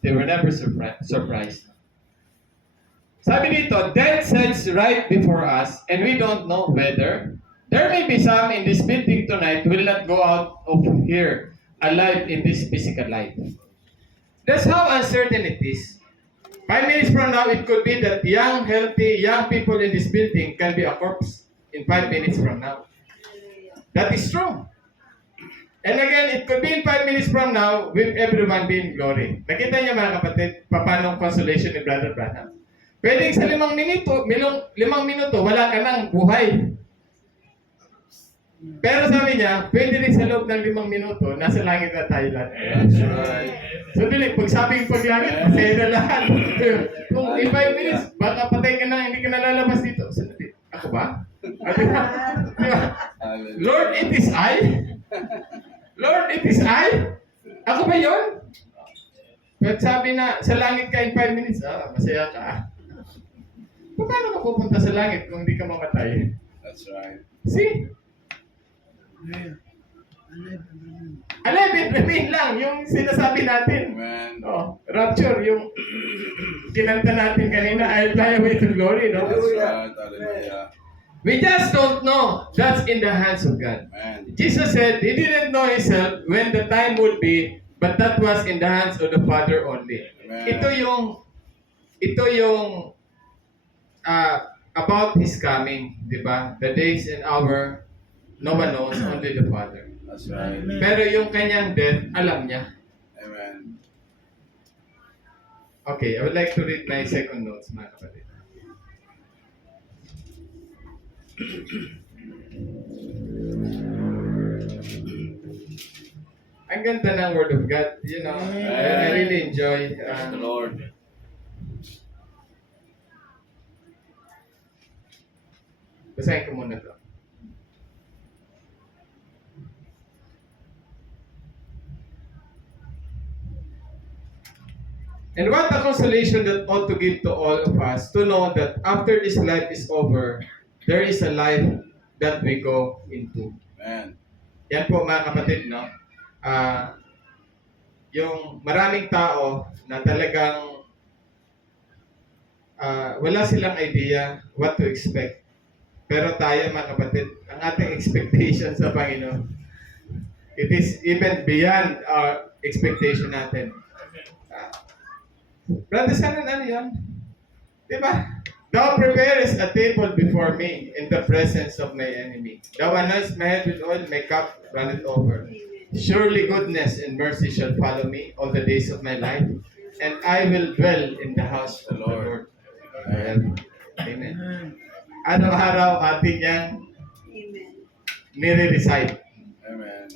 They were never surprised. Sabi dito, death sits right before us and we don't know whether there may be some in this building tonight who will not go out of here alive in this physical life. That's how uncertain it is. 5 minutes from now, it could be that young, healthy, young people in this building can be a corpse in 5 minutes from now. That is true. And again, it could be in 5 minutes from now with everyone being glory. Nakita niyo mga kapatid, paano consolation ni Brother Branham? Pwedeng sa 5 minuto, wala ka ng buhay. Pero sabi niya, pwede rin sa loob ng 5 minuto, nasa langit na tayo lahat. That's right. So dili, pag sabing paglangit, masaya na lahat. Kung in 5 minutes, baka patay ka na, hindi ka na lalabas dito. Sandali, ako ba? Di ba? Lord, it is I? Lord, it is I? Ako ba yun? But sabi na, sa langit ka in 5 minutes, masaya ka. Paano ka pupunta sa langit kung hindi ka mamatay? That's right. See? Alive and remain lang, yung sinasabi natin. Amen. Oh, rapture, yung kinanta natin kanina, I'll fly away to glory, no? That's right. Hallelujah. We just don't know. That's in the hands of God. Amen. Jesus said he didn't know himself when the time would be, but that was in the hands of the Father only. Amen. Ito yung about His coming, di ba? The days and hour, no one knows, only the Father. That's right. Pero yung kanyang death, alam niya. Amen. Okay, I would like to read my second notes, mga kapatid. Ang ganda ng Word of God, you know. I really enjoy. Praise the Lord. Basahin ko muna to. And what a consolation that ought to give to all of us to know that after this life is over, there is a life that we go into. Amen. Yan po mga kapatid, no? Yung maraming tao na talagang wala silang idea what to expect. Pero tayo mga kapatid, ang ating expectation sa Panginoon, it is even beyond our expectation natin. Brother Sanon, ano yan? Diba? Thou preparest a table before me in the presence of my enemy. Thou anointest my head with oil, my cup runneth over. Surely goodness and mercy shall follow me all the days of my life, and I will dwell in the house of the Lord. Amen. Amen. Araw-araw atin yan nire-recite. Amen.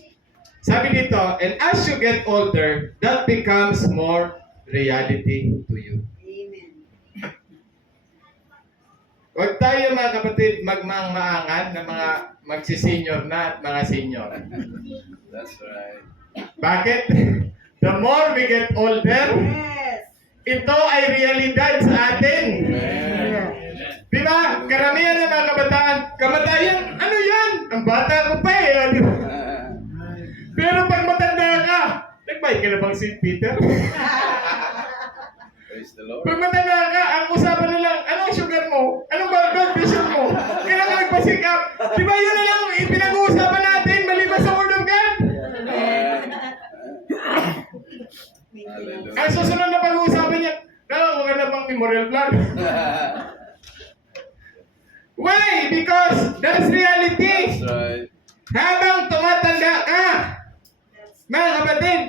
Sabi dito, and as you get older, that becomes more reality to you. Huwag tayo mga kapatid magmang-maangan na mga magsi-senior na at mga senior. That's right. Bakit? The more we get older, ito ay realidad sa atin. Amen. Di ba? Karamihan ng mga kabataan, kamatayan, ano yan? Ang bata ko pa eh. Di ba? Pero pag matanda ka, nagbayad ka na bang St. Peter? Praise the Lord. Pag matanda ka, ang usapan na lang, anong sugar mo? Anong blood pressure mo? Kailangan magpa-check up. Di ba yun na lang pinag-uusapan natin maliban sa Word of God? Hallelujah. Ang susunod na pag-uusapan niya, huwag na bang memorial blood? Why? Because that's reality. That's right. Habang tumatanda ka, mga kapatid,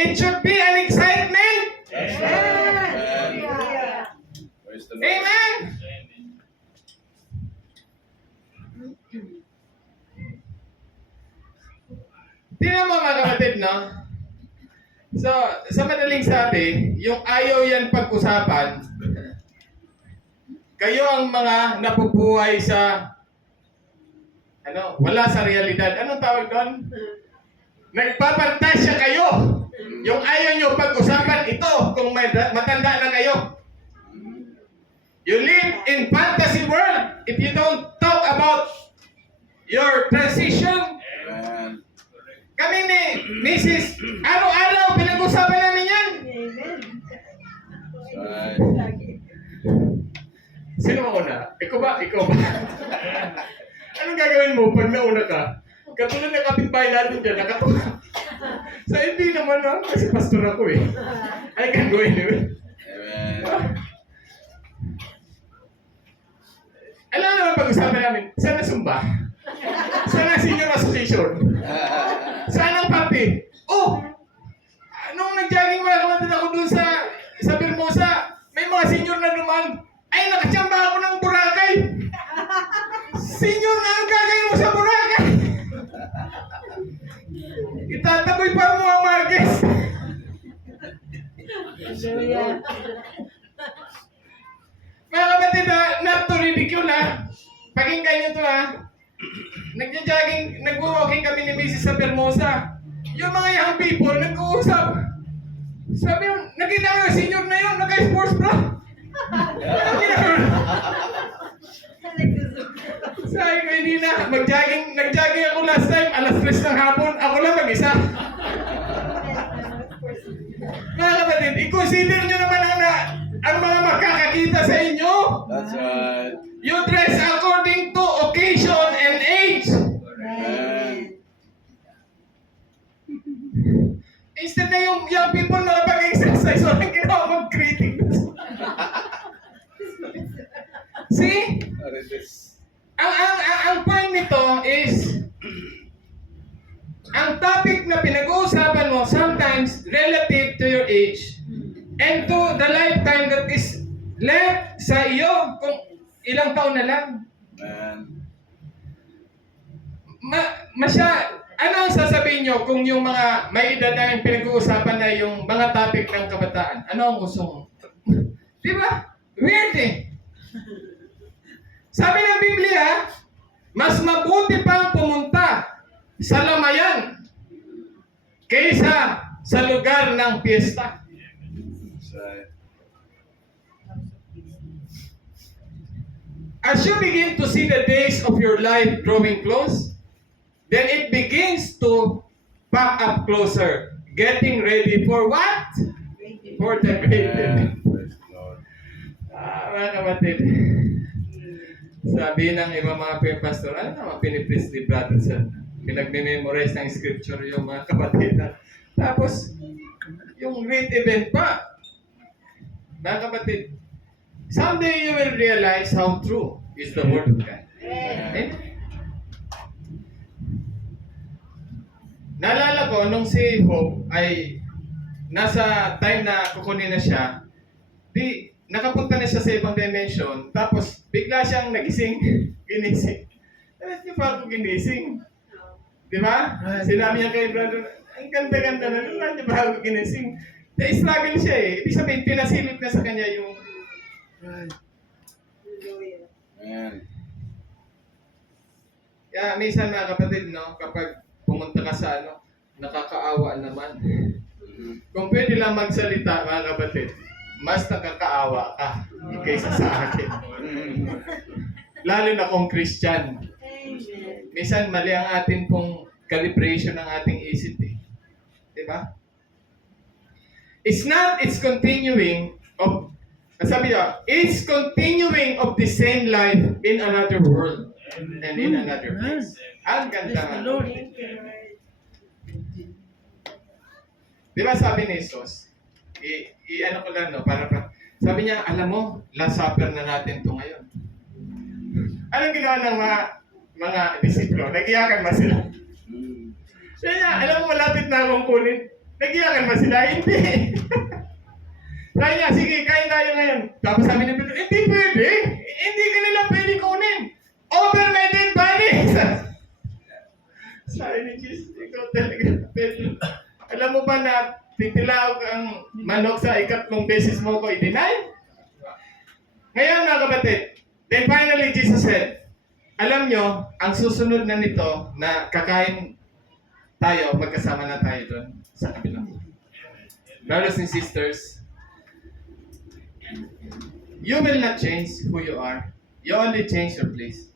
it should be an excitement. That's right. Amen. Praise the Lord. Amen. Tingnan mo mga kapatid, no? So, sa madaling sabi, yung ayaw yan pag-usapan, kayo ang mga napubuhay sa, wala sa realidad. Anong tawag doon? Nagpapantasya kayo. Yung ayaw nyo pag-usapan ito kung may matanda na kayo. You live in fantasy world if you don't talk about your transition. Amen. Kami ni Mrs. Araw-araw pinag-usapan namin yan. Sino mauna? Ikaw ba? Ikaw ba? Anong gagawin mo pag nauna ka? Katulad ng kapitbahay natin dyan, nakatuwa. So, hindi naman kasi pastor ako eh. I can go anyway. Amen. Alam naman pag-usapan namin, saan na Sumba? Saan ang senior association? Saan ang party? Oh! Nung nag-jogging mga kapatid ako dun sa Bermosa, may mga senior na duman. Ay, nakachamba ako ng Boracay! Senior na ang gagawin mo sa Boracay! Itataboy pa ang mga markets! Mga kapatid, not to ridicule pakinggan nyo to nagja-jogging, nag-walking kami ni Mrs. sa Bermosa. Yung mga young people, nag-uusap. Sabi yun, nakita mo yung senior na yun, naka-sports bra. Sabi ko, hindi na, nag-jogging ako last time, alas 3 ng hapon, ako lang mag-isa. Mga kapatid, i-consider nyo naman ang mga makakakita sa inyo. That's right. You dress according to occasion and age. Amen. Instead na yung young people nakapag-exercise, walang ginawa mag-critic. See? What is this? Ang point nito is, ang topic na pinag-uusapan mo sometimes relative to your age and to the lifetime that is left sa iyo kung ilang taon na lang. Amen. Ano ang sasabihin nyo kung yung mga may edad na yung pinag-uusapan na yung mga topic ng kabataan? Ano ang gusto mo? Di ba? Weird eh. Sabi ng Biblia, mas mabuti pang pumunta sa lamayan kaysa sa lugar ng piyesta. That's right. As you begin to see the days of your life drawing close, then it begins to pack up closer, getting ready for what? For the great event. Amen. Praise the Lord. Mga kapatid, sabi ng iba mga pastor, ano naman piniplis ni brother sa pinagme-memorize ng scripture yung mga kapatid na. Tapos, yung great event pa. Mga kapatid, someday you will realize how true is the word of God. Amen? Naalala ko, nung si Hope ay nasa time na kukunin na siya, nakapunta na siya sa ibang dimension, tapos bigla siyang nagising, ginising. Bakit niyo pa ako ginising? Di ba? Sinabi niya kay brother, ang ganda-ganda na, bakit niyo ba ako ginising? Na-struggle siya eh. Ibig sabihin, pinasilip na sa kanya yung... Amen. Kaya minsan mga kapatid, no, kapag pumunta ka sa nakakaawa naman. Kung pwede lang magsalita, mga kapatid, mas nakakaawa ka kaysa sa akin. Lalo na kung Christian. Minsan mali ang atin pong calibration ng ating isip eh. Diba? It's continuing of, sabi niya, it's continuing of the same life in another world and in another place. Ang ganda nga. Di ba sabi ni Jesus, ano ko lang, no, sabi niya, alam mo, last supper na natin to ngayon. Anong ginawa ng mga disipulo? Nag-iyakan ba sila? Sabi niya, alam mo, malapit na akong kunin. Nag-iyakan ba sila? Hindi. Sabi niya, sige, kain tayo ngayon. Tapos sabi ni Pedro, hindi pwede. Hindi ka nila pwede kunin. Over my dead body. Sabi ni Jesus, ikaw talaga, Pedro. Alam mo ba na titilaw ang manok sa ikatlong beses mo ko i-deny? Ngayon mga kapatid, then finally Jesus said, alam nyo, ang susunod na nito na kakain tayo, magkasama na tayo doon sa kabilang. Brothers and sisters, you will not change who you are. You only change your place.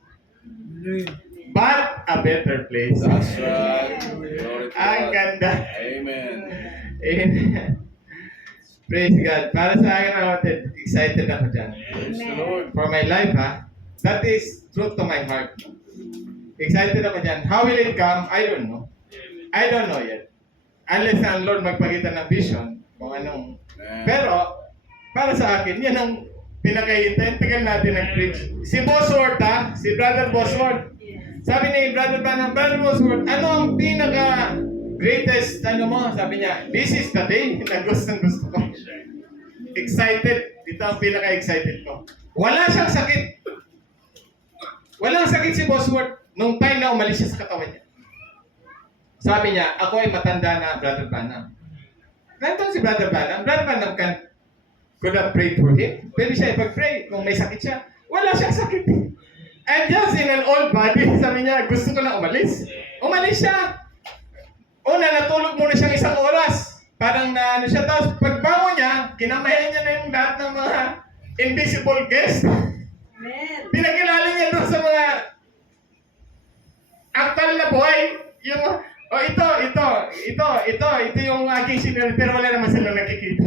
But a better place. That's right. Glory to Ang God. ganda. Amen. Amen. Praise God. Para sa akin, kapatid, excited ako dyan. Praise the Lord. For my life, ha? That is truth to my heart. Excited ako dyan. How will it come? I don't know. I don't know yet. Unless ang Lord magpakita ng vision kung anong. Amen. Pero, para sa akin, yan ang pinakahintay. Tagal natin nag-preach. Si Bosworth, ha? Si Brother Bosworth. Sabi ni Brother Bosworth, ano ang pinaka greatest, ano mo? Sabi niya, this is the day na gusto ko. Excited. Ito ang pinaka-excited ko. Wala siyang sakit. Walang sakit si Bosworth nung time na umalis siya sa katawan niya. Sabi niya, ako ay matanda na, Brother Branham. Ganito si Brother Branham. Brother Branham could have prayed for him. Pwede siya ipag-pray kung may sakit siya. Wala siyang sakit. And just in an old body, sabi niya, gusto ko na umalis. Umalis siya. Una, natulog muna siyang 1 oras. Parang na ano siya. Tapos pagbangon niya, kinamayan niya na yung lahat ng mga invisible guests. Amen. Pinakilala niya doon sa mga actual na buhay. Yung, ito yung aking sinunod, pero wala naman silang nakikita.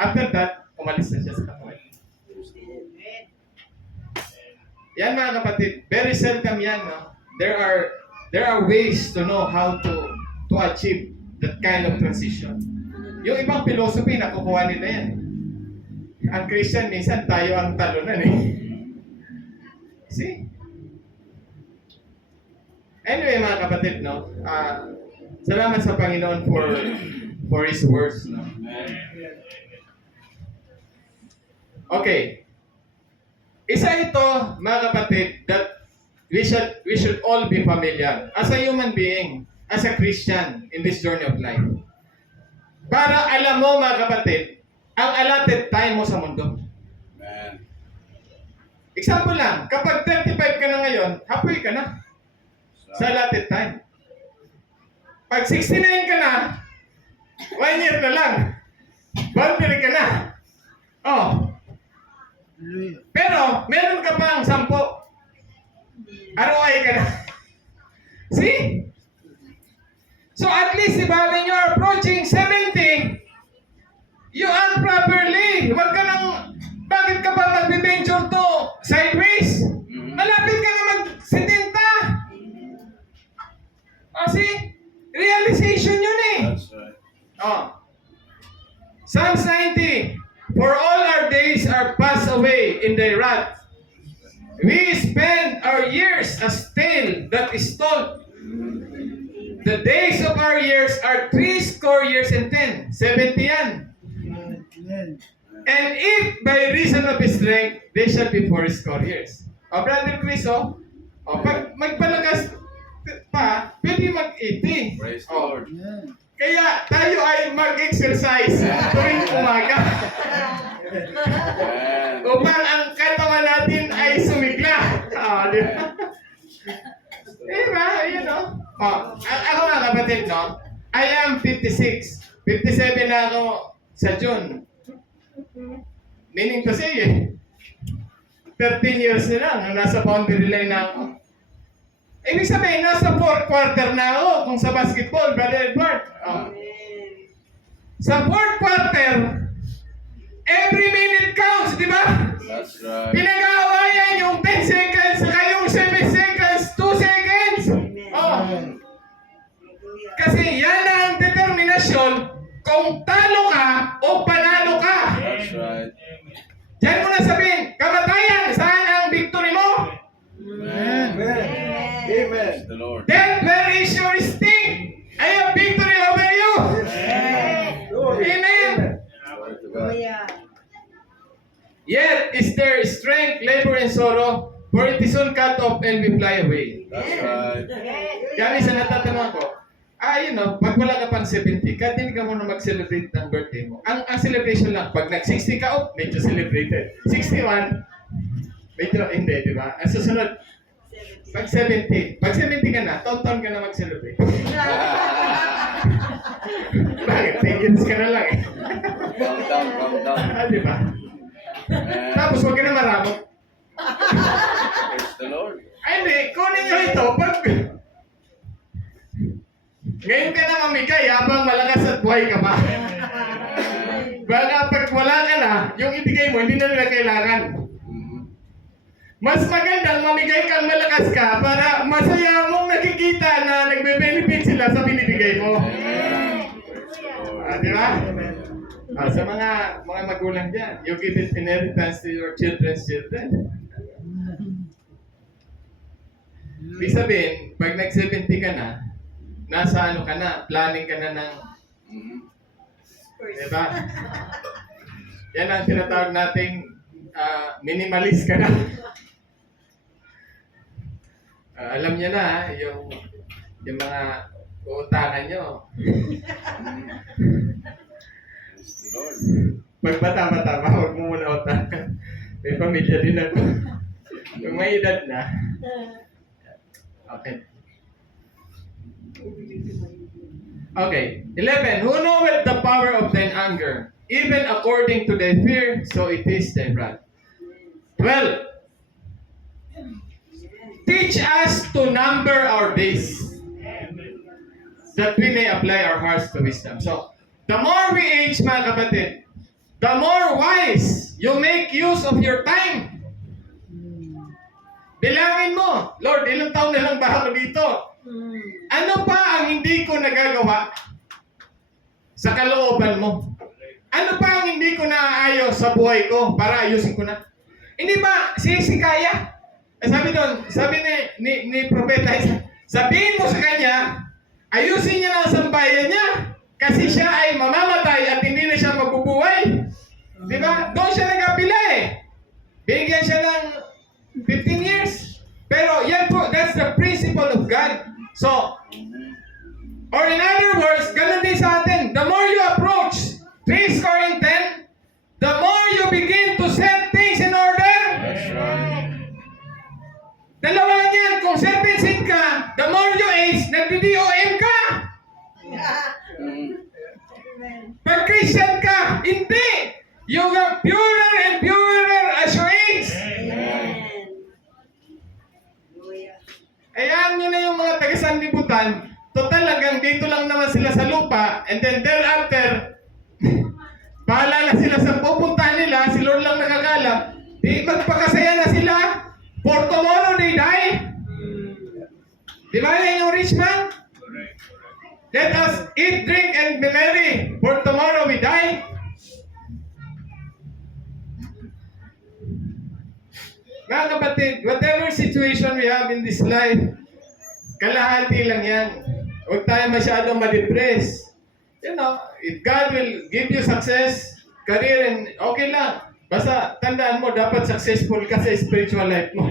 After that, umalis na siya sa katawan. Yan mga kapatid, very seldom yan. No? There are ways to know how to achieve that kind of transition. Yung ibang philosophy, nakukuha nila yan. Ang Christian, minsan tayo ang talunan eh. See? Anyway mga kapatid, no? Salamat sa Panginoon for His words. No? Okay. Isa ito, mga kapatid, that we should all be familiar as a human being, as a Christian in this journey of life. Para alam mo mga kapatid, ang allotted time mo sa mundo. Amen. Example lang, kapag 35 ka na ngayon, halfway ka na sa allotted time. Pag 69 ka na, 1 year na lang, boundary ka na. Oh. Pero, meron ka pang 10. ROI ka na. See? So at least, diba, when you are approaching 70, you act properly. Huwag ka nang, bakit ka pa mag-venture to sideways? Malapit ka na mag-70. See? Realization yun eh. That's right. Oh. Psalms 90. For all our days are passed away in thy wrath. We spend our years as tale that is told. The days of our years are 60 years and 10. 70 yan. And if by reason of his strength, they shall be 40 years. O, Brother Chris, pag magpalakas pa, pwede mag-80. Praise the Oh. Lord. Kaya tayo ay mag-exercise tuwing umaga. Amen. Upang ang katawan natin ay sumigla. Di ba? Diba? You know? Ako nga kapatid, no? I am 56. 57 na ako sa June. Meaning to say, 13 years na lang nung nasa boundary line na ako. Ibig sabihin, nasa 4th quarter na ako kung sa basketball, Brother Edward. Sa 4th quarter, every minute counts, di ba? That's right. Pinag-aawayan yung 10 seconds saka yung 7 seconds, 2 seconds. Oh. Kasi yan ang determinasyon kung talo ka o panalo ka. That's right. Diyan mo na sabihin, kamatayan, saan ang victory mo? Amen. Amen. Praise the Lord. Then where is your sting? I have victory over you. Amen. Glory to God. Yet is there strength, labor, and sorrow, for it is soon cut off and we fly away. That's right. Kaya minsan natatanong ko, pag wala ka pang 70, kahit hindi ka muna mag-celebrate ng birthday mo. Ang celebration lang, pag nag-60 ka, medyo celebrated. 61, medyo hindi, di ba? Ang susunod, pag 70 ka na, taon-taon ka na mag-celebrate. Bakit? Tigils ka na lang eh. Calm down, calm down. Di ba? Amen. Tapos huwag ka na maramot. Praise the Lord. Ay, hindi. Kunin nyo ito. Ngayon ka na mamigay habang malakas at buhay ka pa. Baka pag wala ka na, yung ibigay mo, hindi na nila kailangan. Mas magandang mamigay kang malakas ka para masaya mong nakikita na nagbe-benefit sila sa binibigay mo. Di ba? Sa mga magulang dyan, you give it inheritance to your children's children. Ibig sabihin, pag nag-70 ka na, nasa ano ka na, planning ka na ng, di ba? Yan ang tinatawag nating minimalist ka na. Alam niya na, yung mga uutangan nyo. Praise the Lord. Pag bata-bata pa, huwag mo muna utangan. May pamilya din ako. Kung may edad na, okay. Okay, 11. Who knoweth the power of thine anger? Even according to thy fear, so it is thy wrath. 12. Teach us to number our days, that we may apply our hearts to wisdom. So, the more we age, mga kapatid, the more wise you make use of your time. Bilangin mo, Lord, ilang taon na lang ba ako dito? Ano pa ang hindi ko nagagawa sa kalooban mo? Ano pa ang hindi ko naaayos sa buhay ko para ayusin ko na? Hindi ba sisikaya? Sabi doon, sabi ni Propeta Isa, sabihin mo sa kanya, ayusin niya na ang sambayan niya kasi siya ay mamamatay at hindi na siya mabubuhay. Di ba? Doon siya nag-apila eh. Bigyan siya ng 15 years. Pero yan po, that's the principle of God. So, or in other words, ganun din sa atin. The more you approach 3 scoring 10, the more you begin to set things in order. That's right. Dalawa lang yan. Kung serpensin ka, the more you age, nagdi-DOM ka. Pag Christian ka, hindi. You are purer and purer as you age. Hayaan nyo na yung mga taga-sanlibutan. Total, hanggang dito lang naman sila sa lupa. And then thereafter, bahala na sila sa pupuntahan nila. Si Lord lang nakakalam. Di magpakasaya na sila. For tomorrow they die. Di ba yan yung rich man? Let us eat, drink, and be merry. For tomorrow we die. Mga kapatid, whatever situation we have in this life, kalahati lang yan. Huwag tayo masyadong ma-depress. You know, if God will give you success, career, and okay lang. Basta tandaan mo, dapat successful ka sa spiritual life mo.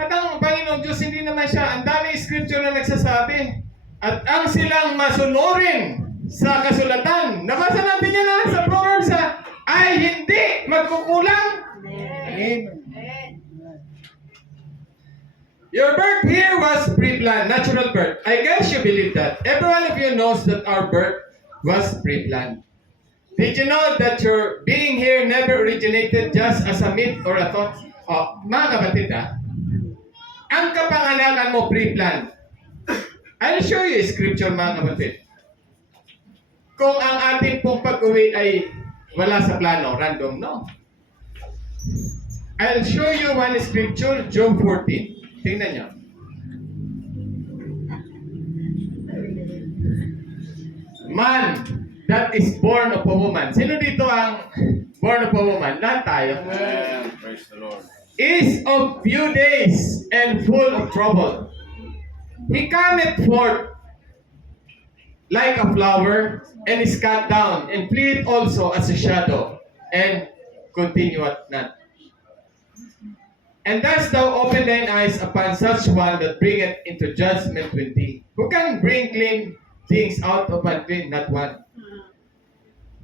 At ang Panginoon Diyos, hindi naman siya, ang dami scripture na nagsasabi. At ang silang masunurin sa kasulatan. Nabasa natin yan sa Proverbs ay hindi magkukulang. Your birth here was pre-planned, natural birth. I guess you believe that. Every one of you knows that our birth was pre-planned. Did you know that your being here never originated just as a myth or a thought? Oh, mga kapatid ang kapanganakan mo pre-planned. I'll show you a scripture, mga kapatid. Kung ang ating pong pag-uwi ay wala sa plano, random, no? I'll show you one scripture, Job 14. Tingnan nyo. Man that is born of a woman. Sino dito ang born of a woman? Lahat tayo. Amen. Praise the Lord. Is of few days and full of trouble. He cometh forth like a flower and is cut down and fleeth also as a shadow and continueth not. And thus thou open thine eyes upon such one that bringeth into judgment with thee. Who can bring clean things out of unclean? Not one.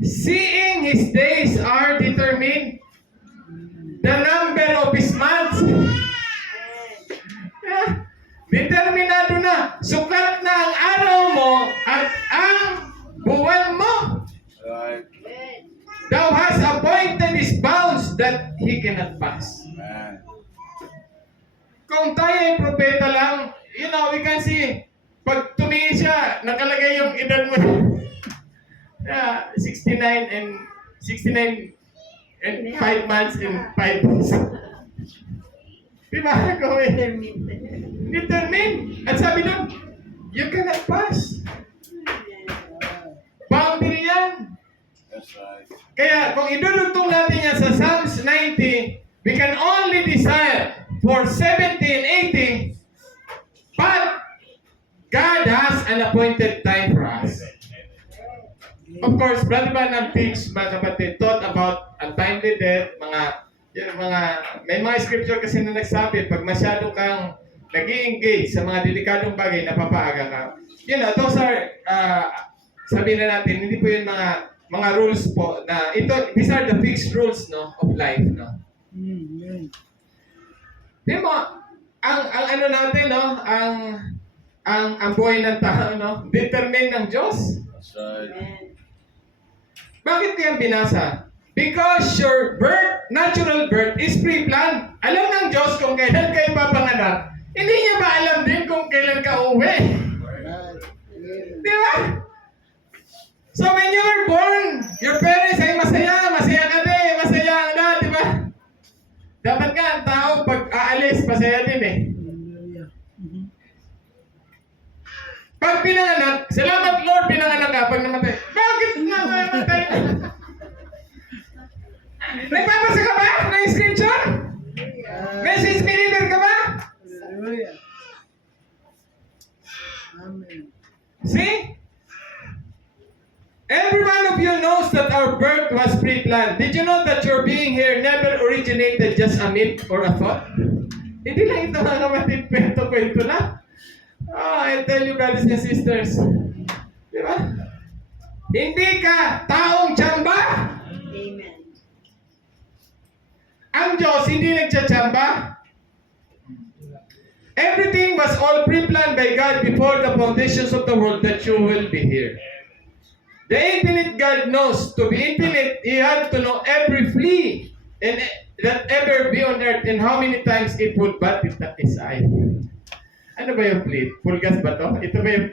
Seeing his days are determined, the number of his months. Determinado na. Sukat na ang araw mo at ang buwan mo. Right. Thou hast appointed his bounds that he cannot pass. Amen. Kung tayo ay propeta lang, you know, we can see Pag tumingin siya, nakalagay yung edad mo. 69 and 5 months and 5 days. Diba? Gawin. Determine. At sabi nun, you cannot pass. Boundary yan. That's right. Kaya kung idudugtong natin yan sa Psalms 90, we can only desire for 70 and 80, but God has an appointed time for us. Of course, Brother Van and Pitch, mga kapatid, taught about untimely death, may mga scripture kasi na nagsabi, pag masyado kang nag-i-engage sa mga delikadong bagay, napapaaga ka. Those are, sabihin na natin, hindi po yun mga rules po na these are the fixed rules no of life no. Di mo ang ano natin no ang buhay ng tao no determine ng Diyos. That's right. Bakit yan binasa? Because your natural birth is pre-planned. Alam ng Diyos kung kailan kayo papanganak. Hindi niya ba alam din kung kailan ka uwi? Di ba? So when you were born, your parents ay masaya ka din, masaya na, di ba? Dapat nga ang tao pag aalis, masaya din eh. Pag pinanganak, salamat Lord, pinanganak ka, pag namatay. Bakit namatay? Nagpapasa ka ba ng screenshot? Message believer ka ba? See? Every one of you knows that our birth was pre-planned. Did you know that your being here never originated just a myth or a thought? Hindi lang ito mga kapatid, kwento lang. I tell you brothers and sisters. Di ba? Hindi ka taong tsamba. Amen. Ang Diyos hindi nagtsatsyamba. Everything was all pre-planned by God before the foundations of the world that you will be here. The infinite God knows to be infinite, He had to know every flea and that ever be on earth and how many times it would bat His eye. Ano ba yung flea? Pulgas ba to? Ito ba yung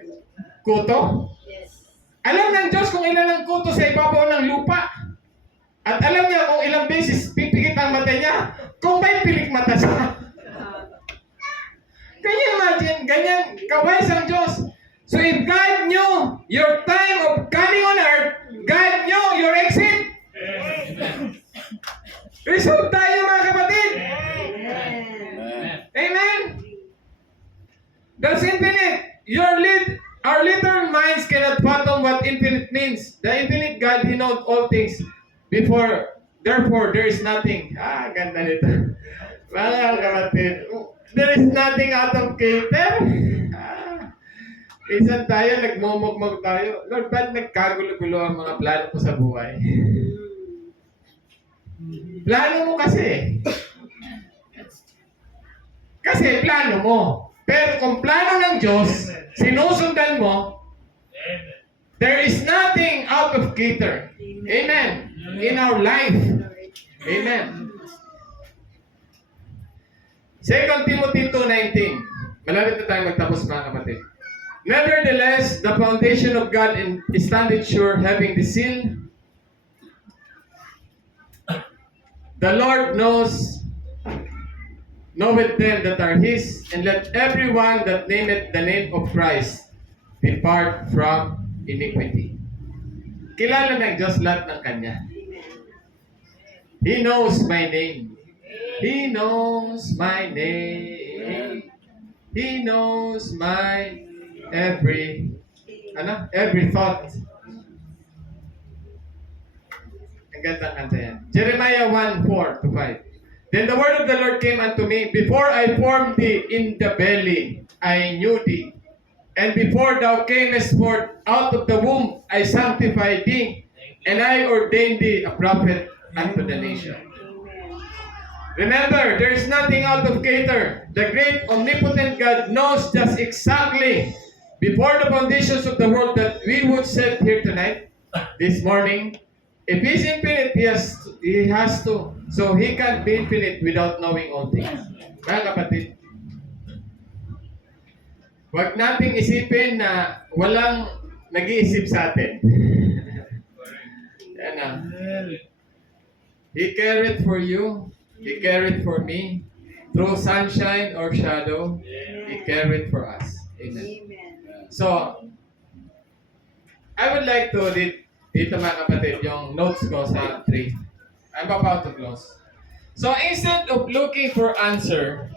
kuto? Yes. Alam ng Diyos kung ilan ang kuto sa ibabaw ng lupa. At alam niya kung ilang beses pipikit ang mata niya. Kung may pilik mata siya. Can you imagine? Ganyan, kawais ang Diyos. So if God knew your time of coming on earth, God knew your exit. Resolve tayo mga kapatid. Amen. Amen. That's infinite. Our little minds cannot fathom what infinite means. The infinite God, He knows all things before. Therefore, there is nothing. Ganda nito. Mga kapatid, there is nothing out of cater. Minsan tayo, nagmumugmog tayo. Lord, ba't nagkagulo-gulo ang mga plano ko sa buhay? Plano mo kasi. Kasi plano mo. Pero kung plano ng Diyos, sinusundan mo, there is nothing out of cater. Amen. In our life. Amen. 2 Timothy 2:19. Malapit na tayo magtapos mga kapatid. Nevertheless, the foundation of God standeth sure, having the seal. The Lord knoweth them that are His, and let everyone that nameth the name of Christ depart from iniquity. Kilala ng Diyos lahat ng Kanya. He knows my name. He knows my name. He knows my every thought. Ang ganda kanta yan. Jeremiah 1:4-5. Then the word of the Lord came unto me, before I formed thee in the belly, I knew thee. And before thou camest forth out of the womb, I sanctified thee, and I ordained thee a prophet unto the nation. Remember, there is nothing out of cater. The great omnipotent God knows just exactly before the foundations of the world that we would sit here tonight, this morning. If He's infinite, He has to. So He can't be infinite without knowing all things. Mga kapatid, Huwag nating isipin na walang nag-iisip sa atin. Yan na. He cared for you. He cared for me. Through sunshine or shadow, He cared for us. Amen. Amen. So, I would like to read dito mga kapatid yung notes ko sa 3. I'm about to close. So, instead of looking for answer,